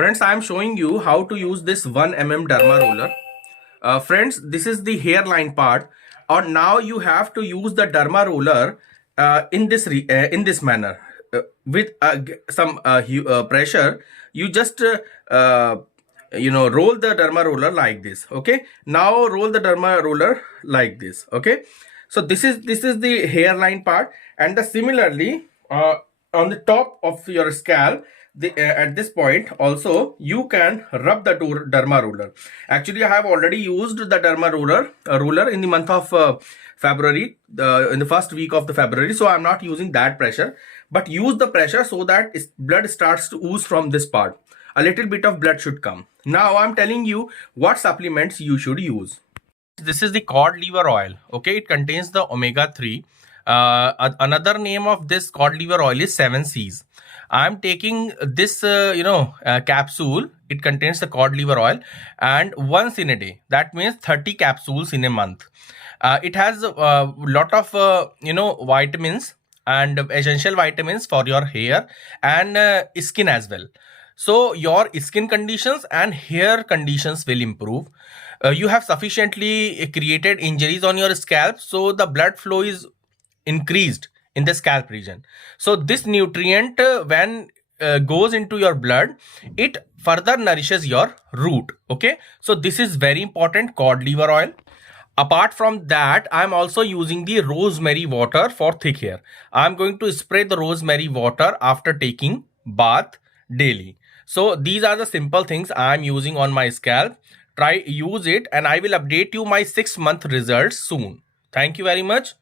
Friends, I am showing you how to use this 1 mm derma roller. Friends, this is the hairline part. Or now you have to use the derma roller in this manner with some pressure. You just roll the derma roller like this. Okay. Now roll the derma roller like this. Okay. So this is the hairline part, and similarly on the top of your scalp. At this point also you can rub the derma roller. Actually, I have already used the derma roller in the month of February, in the first week of the February, so I'm not using that pressure, but use the pressure so that blood starts to ooze from this part. A little bit of blood should come. Now I'm telling you what supplements you should use. This is the cod liver oil. Okay, it contains the omega-3. Another name of this cod liver oil is 7 C's. I'm taking this capsule. It contains the cod liver oil, and once in a day. That means 30 capsules in a month. It has a lot of vitamins and essential vitamins for your hair and skin as well. So your skin conditions and hair conditions will improve. You have sufficiently created injuries on your scalp, so the blood flow is increased in the scalp region. So this nutrient, when goes into your blood, it further nourishes your root. Okay, so this is very important, cod liver oil. Apart from that, I'm also using the rosemary water for thick hair. I'm going to spray the rosemary water after taking bath daily. So these are the simple things I'm using on my scalp. Try use it, and I will update you my 6-month results soon. Thank you very much.